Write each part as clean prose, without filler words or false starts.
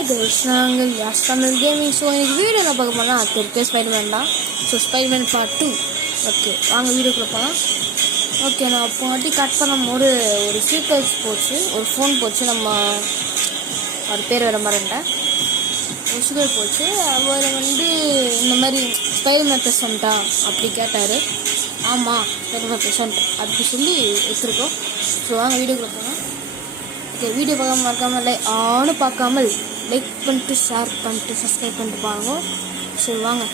நாங்கள் யாஸ் Tamil gaming. So எனக்கு வீடியோ என்ன பார்க்க போனால் அது இருக்கே ஸ்பைடர்மேன் தான். So Spiderman part 2. ஓகே வாங்க வீடியோக்குள்ள போகலாம். ஓகே நான் அப்போ வாட்டி கட் பண்ணும்போது ஒரு சீக்வல்ஸ் போச்சு, ஒரு ஃபோன் போச்சு. நம்ம ஒரு பேர் வர மாதிரிட்டேன் ஒரு சீக்வல் போச்சு. அவர் இந்த மாதிரி ஸ்பைடர்மேன் ப்ரெசண்ட்டா அப்படி கேட்டார். ஆமாம் ஸ்பைடர்மேன் ப்ரெசண்ட் அப்படி சொல்லி வச்சுருக்கோம். ஸோ வாங்க வீடியோக்குள்ள போகலாம். ஓகே வீடியோ பார்க்காமல் லைக் பண்ணிட்டு ஷேர் பண்ணிட்டு சப்ஸ்கிரைப் பண்ணிட்டு பாருங்க. சரி வாங்க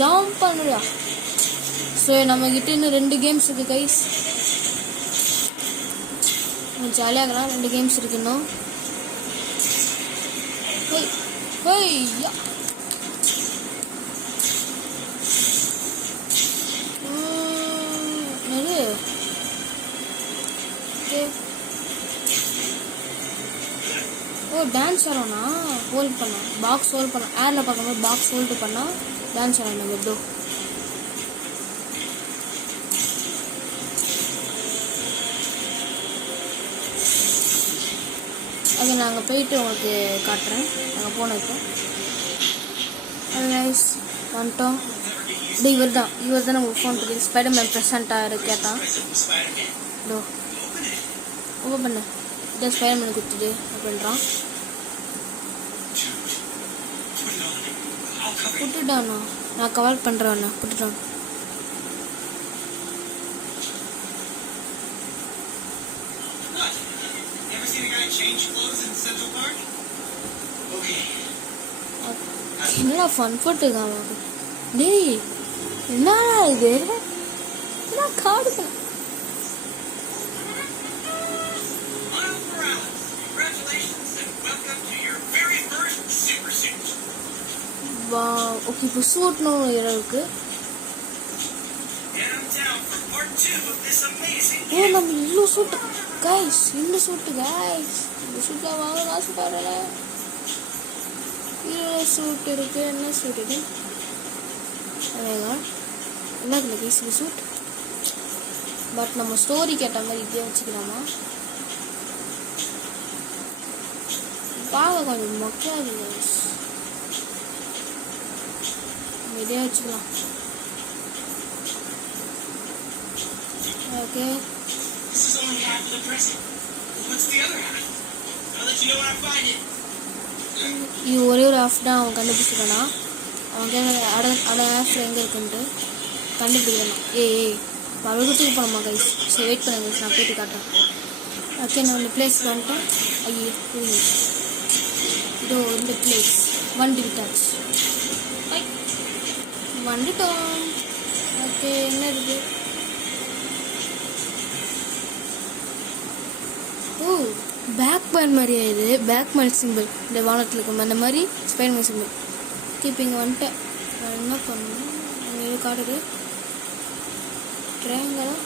ஜம்ப் பண்ணுறியா. ஸோ நம்மக்கிட்ட இன்னும் 2 கேம்ஸ் இருக்குது கைஸ். ஜாலியாக இருக்கலாம். 2 கேம்ஸ் இருக்கு இன்னும். டான்ஸ் ஆடணும்னா ஹோல்ட் பண்ண பாக்ஸ் ஹோல்ட் பண்ண ஏரில் பார்க்கும்போது பாக்ஸ் ஹோல்டு பண்ணால் டான்ஸ் ஆடணும். எப்படோ அது நாங்கள் போயிட்டு உங்களுக்கு காட்டுறேன். நாங்கள் போனோம் இப்போ. அது நைஸ் வந்துட்டோம். இவர் தான் உங்களுக்கு ஃபோன் பண்ணி ஸ்பைடர்மேன் ப்ரெசண்ட்டாக கேட்டான். டோ ஓப்பன் பண்ண இதை ஸ்பைடர்மேன் கொடுத்துட்டு அப்படின்றான். புட்டுட்டாண்ணா நான் கவர் பண்ணுறேண்ணா. புட்டுட்டான். என்னடா ஃபன் போட்டுருக்கான். டேய் என்னடா இது என்ன காடு. ஓகே இப்போ சூட்னும் இருக்கு. நம்ம இவ்வளோ சூட்டு கைஸ். இந்த சூட்டில் வாங்க காசு பாருல. சூட் இருக்கு. என்ன சூட் இது என்ன கைஸ் இந்த சூட். பட் நம்ம ஸ்டோரி கேட்ட மாதிரி இதே வச்சுக்கலாமா. பார்க்க கொஞ்சம் மொக்கையாது கைஸ். இதே வச்சுக்கலாம். ஓகே இது ஒரே ஒரு ஆஃப் தான் அவன் கண்டுபிடிச்சிருக்கானா. அவன் அட ஆஃப் எங்கே இருக்குன்ட்டு கண்டுபிடிக்கணும். ஏய் வளர்த்துக்கு போனோமா கைஸ். சரி வெயிட் பண்ணுங்க கைஸ், நான் போயிட்டு காட்டுறேன். ஓகே நான் இந்த பிளேஸ் வந்துட்டேன். ஐயோ இதோ இந்த பிளேஸ் வண்டி விட்டாச்சு. வந்துட்டோம். ஓகே என்ன இருக்கு. ஓ பேக்மேன் மாதிரியா இது. பேக்மேன் சிம்பிள் இந்த வானத்தில் இருக்கும் அந்த மாதிரி ஸ்பைடர்மேன் சிம்பிள். இப்போ இங்கே வந்துட்டேன். நான் என்ன பண்ணணும் இது காட்டுது ட்ரையாங்கலா.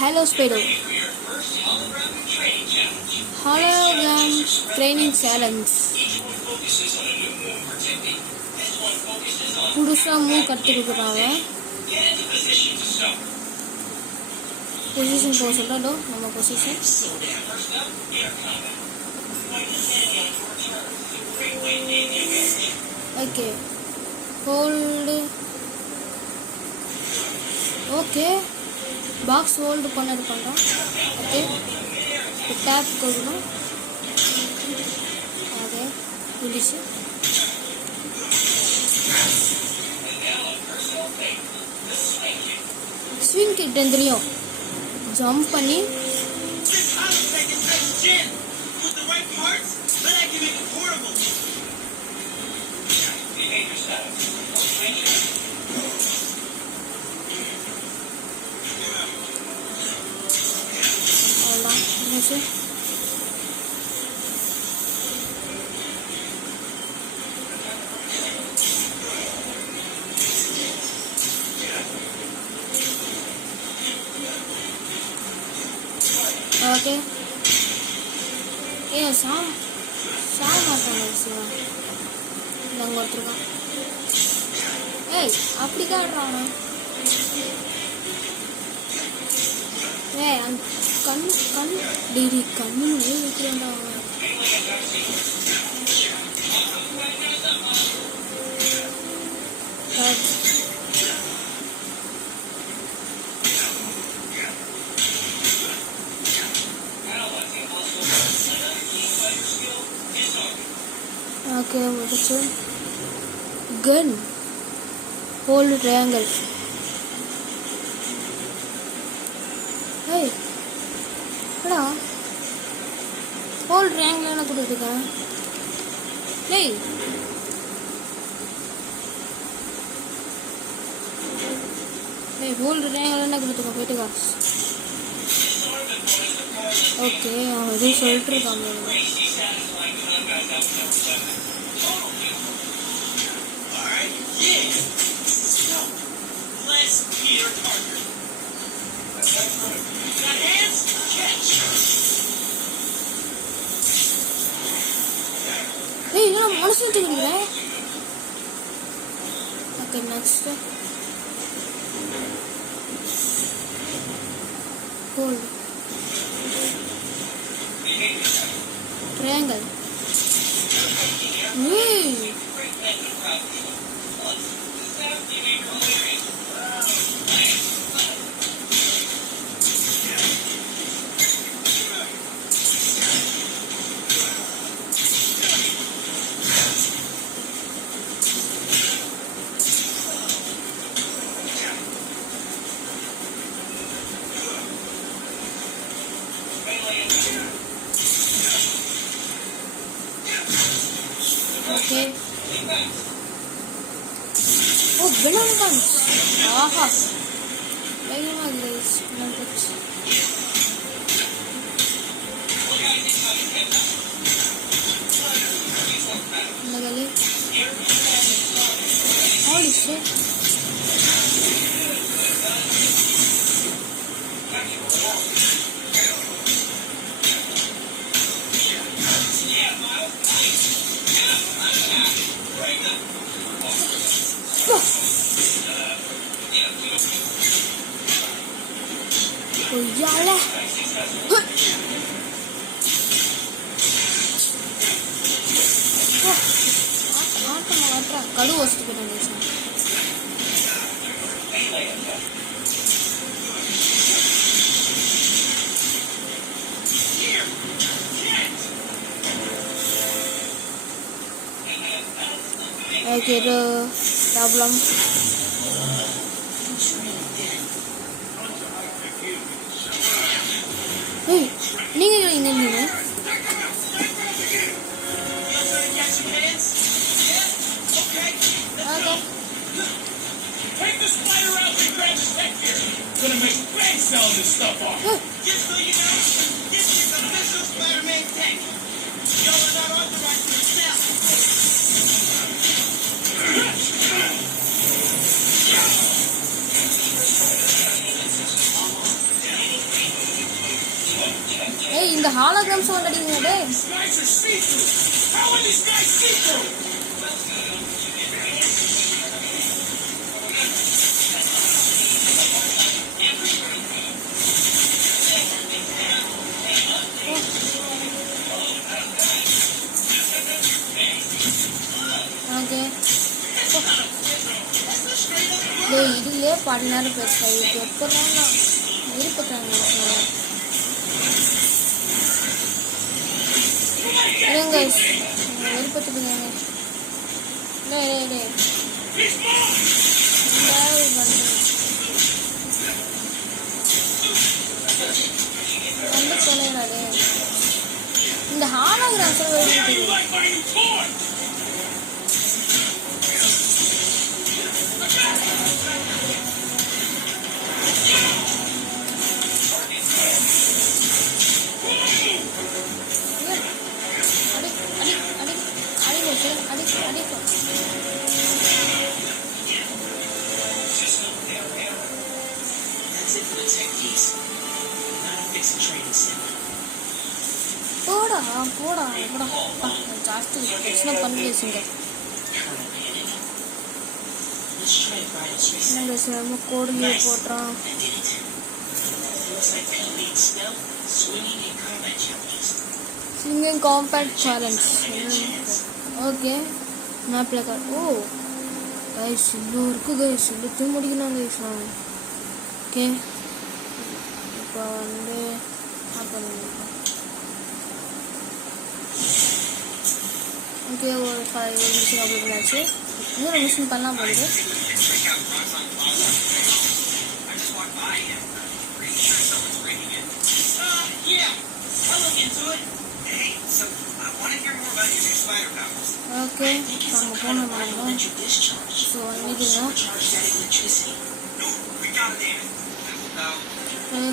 Hello spider hologram training challenge. புதுசாக மூவ் கற்றுக்குறாங்க. பொசிஷன் போக சொல்கிறோம். நம்ம position okay hold. Okay box hold பண்ணது பண்ணுறோம். ஓகே டேப் கொடுக்கணும். ஓகே புடிச்சு ஸ்விங் கிட்ட தெரியும். ஜம்ப் பண்ணி ஓகே ஏன் மாட்டாங்க சிவா. அங்கே ஒருத்தருக்கான். ஏய் அப்படி காட்டுறான். ஏய் கண் டெய்லி கண்ணு வைக்கிறான்டா. ஓகே முடிச்சு. கன் ஹோல்டு ட்ரையாங்கிள். ஏய் எடா ஹோல்டு ட்ரையாங்கிள் என்ன கொடுத்துருக்கேன்? ஏய் ஹோல்டு ட்ரையாங்கிள் என்ன கொடுத்துருக்கேன்? போயிட்டுக்கா. ஓகே அவன் எதுவும் சொல்லிட்டு இருக்கான். ஏய் இதெல்லாம் மனசு தெரியுங்களே. Okay next hold triangle. Okay oh Venom guns. ஆஹா பயமா கைஸ். நகலே ஹோலி ஷிட். கொய்யால ஆட்டமா கடு வச்சுட்டு போயிட்டாங்க. Okay problem. ஏய் நீங்க இங்க இருந்தீங்க. Take the spider out and grab his head here. Gonna make bank selling this stuff off. Just so you know, this is official Spider-Man tech. Y'all are not authorized to sell. ஏய் இந்த hologram sound அடிங்க டேய். These guys are see-through. How are these guys see-through? Okay டேய் இதுலயே பாதி நேரம் பேசுறேன். இது எப்பதான் இருப்பட்டாங்க. இருங்க இருப்பட்டுங்க. டேய் டேய் வந்து சொல்லுறாரு. இந்த ஹாலோகிராம் சொல்லுறது போடா போடா போடா ஜாஸ்தி பிரச்சனை பண்ணிடுச்சுங்க. நம்ம கோடு போடுறோம். looks like PB stealth, swinging, and combat challenges. Singing combat challenge. Okay. Map like oh. Guys, இன்னும் இருக்கு guys. இழுத்து முடிக்கணும் guys. Okay. இப்போ வந்து ஓகே ஒரு 5 நிமிஷம் அப்படி பண்ணாச்சு. இன்னொரு மிஷின் பண்ணலாம் போகுது. ஓகே நம்ம போனோம். ஸோ வந்துடுங்க.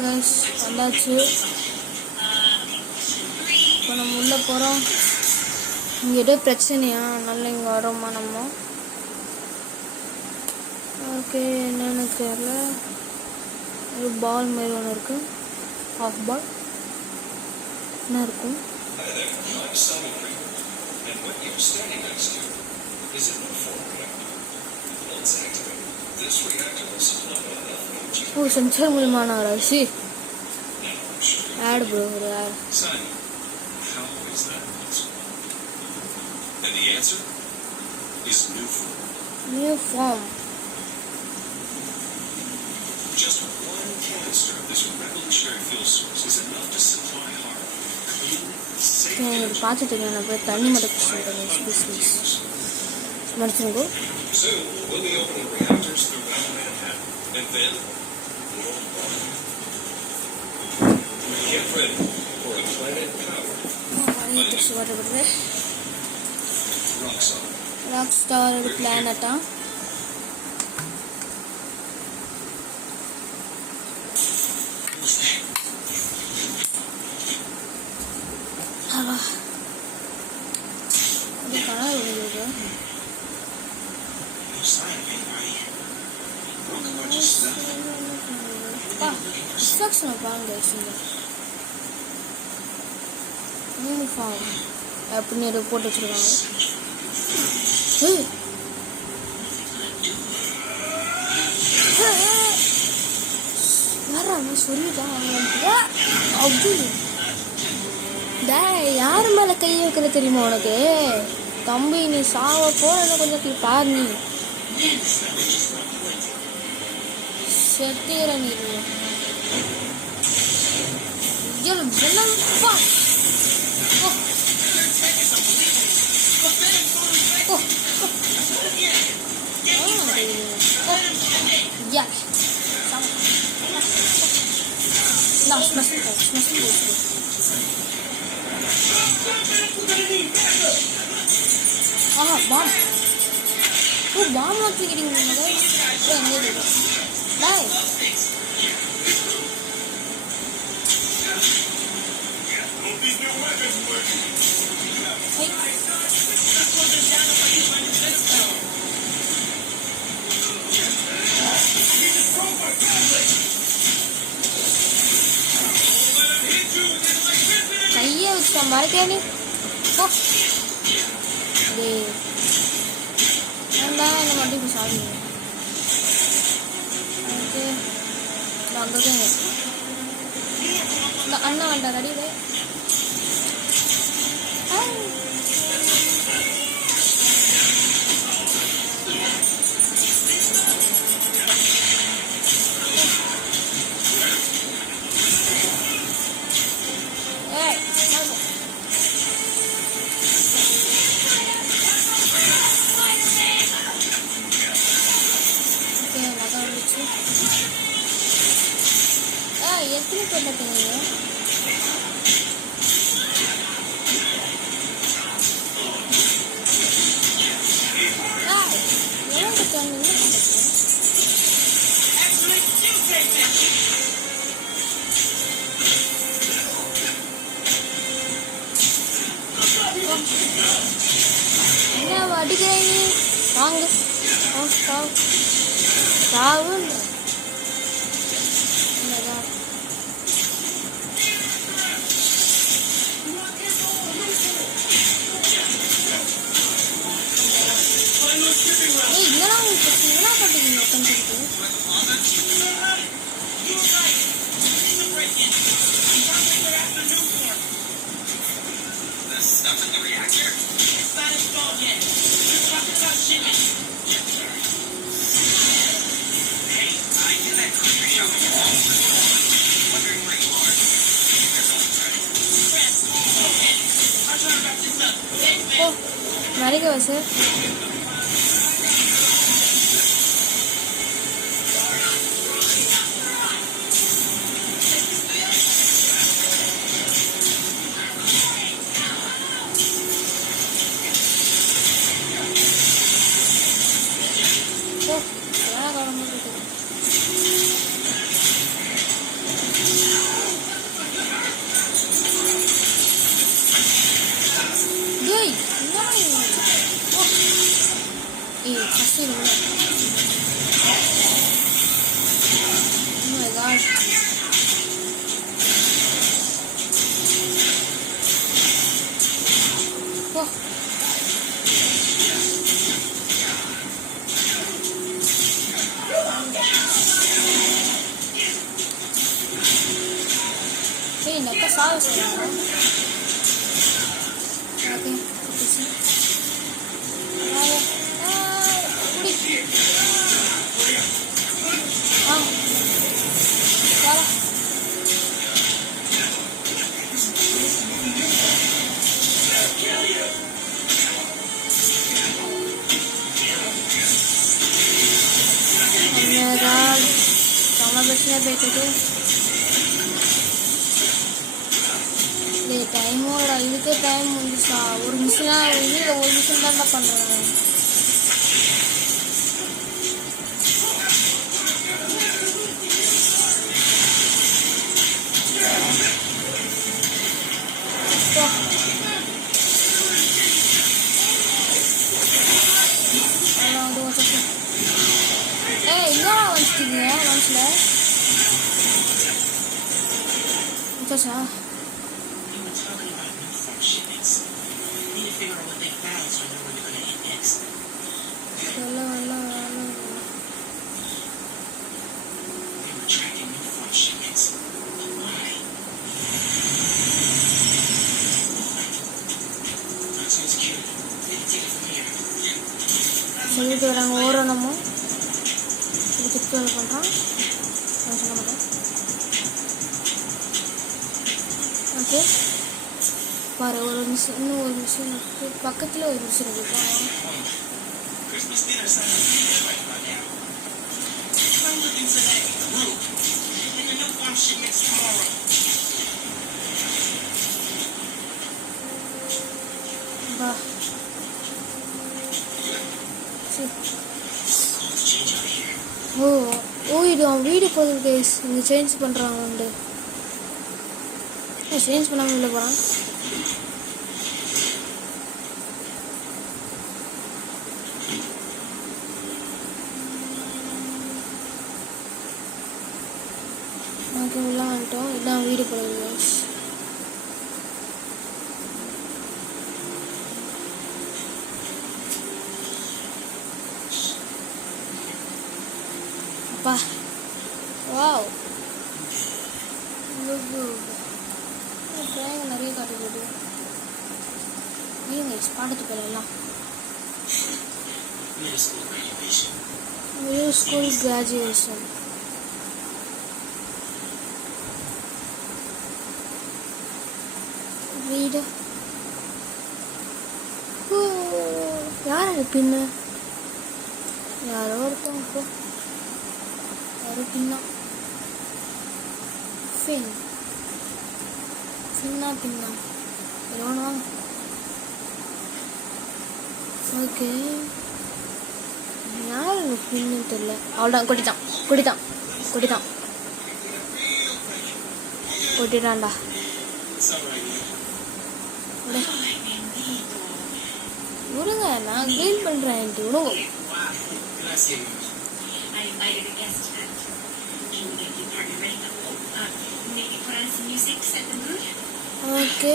கைஸ் வந்தாச்சு. இப்போ நம்ம உள்ளே போகிறோம். இங்கே ஏதோ பிரச்சனையா, அதனால இங்கே வரோமா நம்ம. ஓகே என்னென்னு தெரியல. ஒரு பால் மாரி ஒன்று இருக்குது. ஆஃப் பால் என்ன இருக்கும்? ஓ சென்சார் மூலமான ராசி ஆட் ப்ரோ ஒரு add. And the answer is new form. New form. Just one canister of this revolutionary fuel source is enough to supply our clean, safe energy. பார்த்துட்டு நான் போய் தண்ணி மட்டும் சொல்கிறேன். மறைச்சிருங்கோ. Soon we'll be opening reactors throughout Manhattan, and then worldwide. Get ready for a planet powered Rockstar. Rockstar ஒரு பிளானட்டா. இது கலர் வருது. இன்ஸ்ட்ரக்ஷனை பாருங்க. யூனிஃபார்ம் அப்படின்னு போட்டு வச்சுருக்காங்க. வர்றாங்க சொல்லிட்டாங்க. அப்படி யார் மேலே கை வைக்கிற தெரியுமா உனக்கு? தம்பி நீ சாவ போன கொஞ்சம் பாரு. நீ செட்டிற நீ பாம் பாம் தூக்கிட்டீங்க. கையை வச்சுட்டா மறைக்கானே. ஏண்டா என்ன மட்டும் இப்படி சாப்பிடுங்க. ஓகே அங்கே இந்த அண்ணா வேண்டாம் ரெடியில. எத்தனை பேர் பார்த்தீங்க? என்ன அடிக்கிறீங்க? வாங்க சாவு. break-in. It sounds like they're after Newport. The stuff in the reactor? It's not installed yet. They're talking about shipment. Yeah, sorry. Hey, I do that grocery shopping at home. Wondering where you are. That's all right. Press. Okay. I'll try to wrap this up. Thanks, man. ஓ மறைக்க சார் ஓ ஏன் காரணம் இருக்குது ஏய் என்ன ஓ ஏய் கஷ்டம் இல்லை Oh my god. Oh. Hey, naka sawa sa inyo. Okay, kapisi. Uli. Tara. Oh my god. Sama bachne bete to. Le time ora idukku time mundisa oru missina idhu oru mission da pandren. Hey, no one's doing that. One's left. What's that? We were talking about new farm shipments. Need to figure out what they found so I know where they're going to hit next. Hello. They were tracking new farm shipments. But why? Maxwell's cute. We can take it from here. சொல்லிட்டு வராங்க ஓரணுமோ இது கிட்ட வேலை பண்ணுறான் நான் சொல்ல மாட்டேன் ஓகே பாரு ஒரு மிஷின் இன்னும் ஒரு மிஷின் இருக்குது பக்கத்தில் ஒரு மிஷின் இருக்கு Christmas dinner sounds right by now. Try looking for that group and the new farm shipments tomorrow. பா சரி Let's change out here. இது அவன் வீடு போகுது கைஸ் இங்கே சேஞ்ச் பண்ணுறாங்க உண்டு சேஞ்ச் பண்ணாமல் இல்லை போகிறான் நமக்கு உள்ள வந்துட்டோம் இதான் வீடு போகுது கைஸ் அப்பா வாவ் ட்ராயிங் நிறைய காட்டுது நீங்க பாடத்து போயிடலாம் Middle school graduation. Middle school graduation வீடு யார் அது பின்ன யாரோ ஒருத்தவங்க இப்போ யாரோ பின்னா பின்னா எவ்வளோ வாங்க ஓகே யார் பின்னு தெரியல அவ்வளோதான் கொட்டிட்டான்டா விடுங்க நான் க்ளீன் பண்ணுறேன் விடுங்க I invited a guest tonight. Can we get your party ready? Maybe put on some music, set the mood? Okay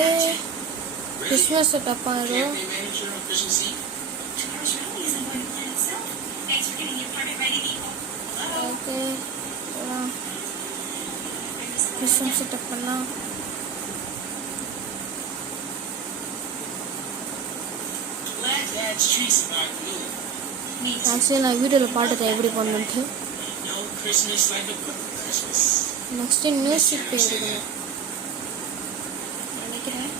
Christmas setup ஆகிடும் manager on Christmas Eve? Tomorrow's rally isn't going to plan itself. Thanks for getting your party ready, people. Hello? Okay போகலாம் Where's system setup பண்ணா Glad Dad's trees are blue. Me too. Actually நான் வீடியோவில் பாட்டுட்டேன் எப்படி பண்ணுன்ட்டு. No Christmas like a perfect Christmas. Next music எடுக்கணும் நினைக்கிறேன்.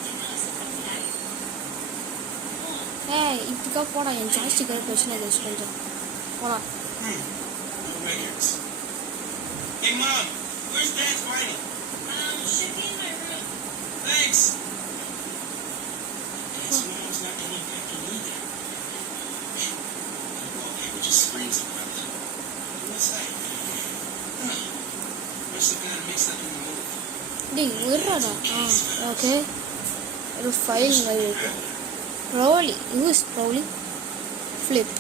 இப்படிக்கா போடா என் ஜாஸ்திக்காக பிரச்சனை வச்சு கொஞ்சம் போடா. No records. Hey Mom, where's Dad's vinyl? Should be in my room. Thanks. Dad's mom's not coming back to me there. Okay, we just scream something. What's that? Huh. Must have gotten mixed up in the move. டேய் விடுறாடா. ஓகே ஒரு file மாதிரி இருக்கு. ப்ரோலி use ப்ரோலி flip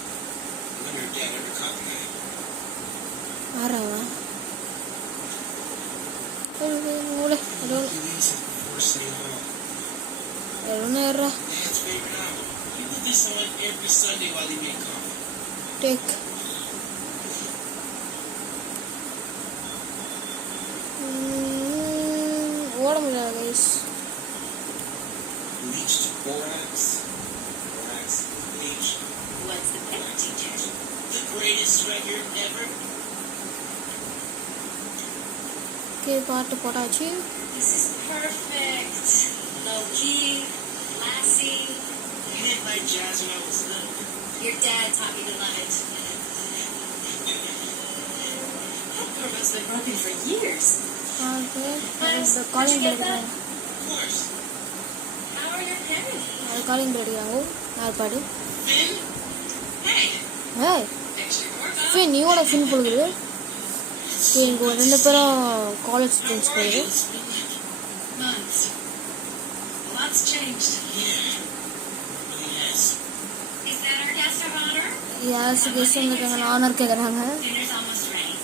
Wonder if Dad ever caught the guy. ஆறாவா மூளை Release it before City Hall. எவ்வளோ ஏறா Dad's favorite album. He put this on every Sunday while he made coffee. Take ஓட முடியாது guys. Reached Borax. Borax H. What's the better teacher? The greatest record ever. Okay பாட்டு போட்டாச்சு. This is perfect. Low key, classy. Midnight jazz when I was little. Your dad taught me to love it. Promo's been broken for years. Okay Miles, இந்த did you calling get bell that? Of course. How are your parents? அது calling bell எடுக்கிறாங்க. யார் பாடு? Finn? Hey! ஏய் Extra more fin நீயோட ஃபின் போடுது. இங்கே ரெண்டு பேரும் காலேஜ் ஃப்ரெண்ட்ஸ் போகுது. Months. A lot's changed. Yeah. Really has. Is that our guest of honor? Yas guest வந்துருக்காங்க ஆனர் கேட்குறாங்க. Dinner's almost ready.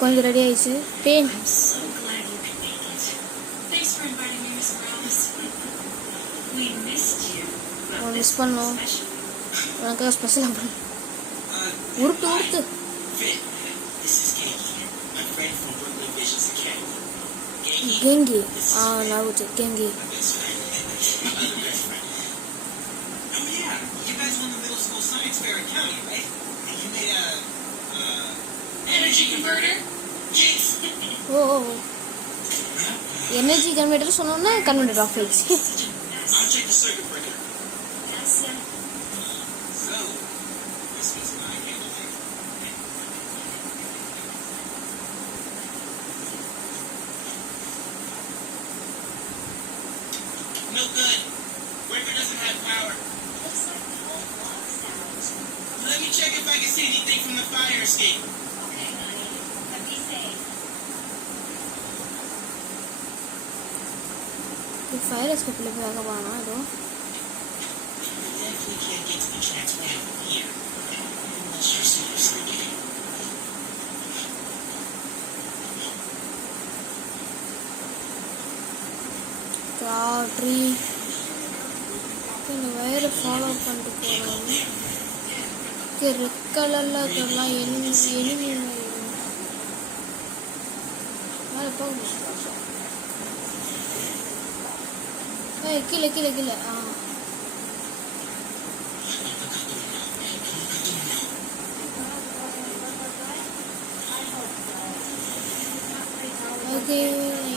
கொஞ்சம் ரெடி ஆயிடுச்சு. Pain I'm so glad you could make it. Thanks for inviting me, Miss Morales. We missed you. But miss this பண்ணோம். was special. உனக்காக ஸ்பெஷலாக பண்ணு. உருட்டு உருட்டு. Finn, this is Genki. My friend from Brooklyn Visions Academy. Genki. கெங்கி நான் வச்சு கெங்கி. My best friend. My other best friend. Oh yeah, you guys won the middle school science fair in county, right? And you made a, energy converter? Jinx! Oh energy converter சொன்னோன்னா converter off ஆயிடுச்சு. I'll check the circuit breaker. Yes, sir. So, this was my handling. No good. Breaker doesn't have power. Looks like the whole block's out. Let me check if I can see anything from the fire escape. Okay, honey. But be safe. Fire எஸ்கேப்பில் போய் அங்கே போனா ஏதோ We definitely can't get to the transmitter from here. Unless you're super circuit. Tree இந்த வயரை ஃபாலோ பண்ணிட்டு போகிறாங்க. ரெட் கலரில் அதெல்லாம் எனிமி மேலே போக முடியும். கீழே கீழே கீழே ஓகே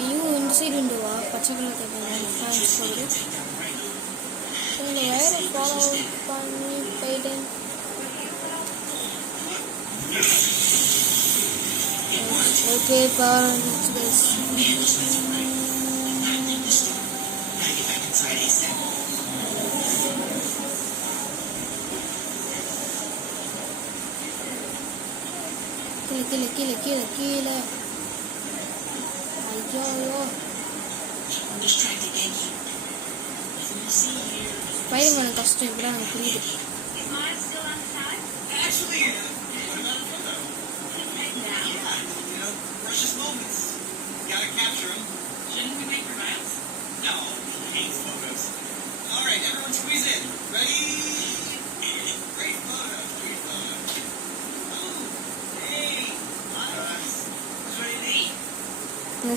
இவங்க இந்த சைடு உண்டுவா பச்சை கலர் ஃபேன்ஸ் போகுது. இந்த வயரை ஃபாலோ பண்ணி போயிட்டேன். ஓகே பவர் வந்துச்சு கைஸ். Inside ASAP. கீழே கீழே கீழே கீழே கீழே ஐயோ ஐயோ I'm distracted, Genki. Nothing to see here. Spiderman கஷ்டம் இப்படி எனக்கு புரியுது. Is mine still outside? Actually, what about a photo? Now. Yeah, you know, precious moments. Gotta capture them. Shouldn't we wait for Miles? No, he hates photos. All right, everyone squeeze in. Ready? Great photo. Great photo. Oh, hey, Miles. Who's ready to eat? இந்த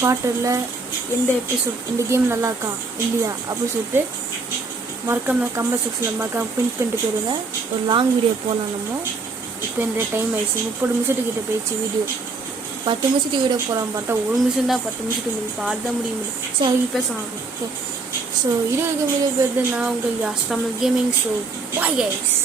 பாட்டில் எந்த எபிசோட் இந்த கேம் நல்லா இருக்கா இல்லையா அப்படின்னு சொல்லிட்டு மறக்காமல் கமெண்ட் செக்ஷனில் மறக்காமல் பின் பண்ணிட்டு போயிருங்க. ஒரு லாங் வீடியோ போகலாம் நம்ம. இப்போ இந்த டைம் ஆயிடுச்சு 30 நிமிஷத்துக்கிட்ட போயிடுச்சு வீடியோ. 10 நிமிஷத்துக்கு வீடியோ போகலாம் பார்த்தா 1 நிமிஷம் தான் 10 நிமிஷத்துக்கு முடியும். பாட முடியும். சரி பேசலாம். ஸோ 20 வீடியோ போயிட்டு நான் உங்கள் Yas Tamil gaming. So bye guys.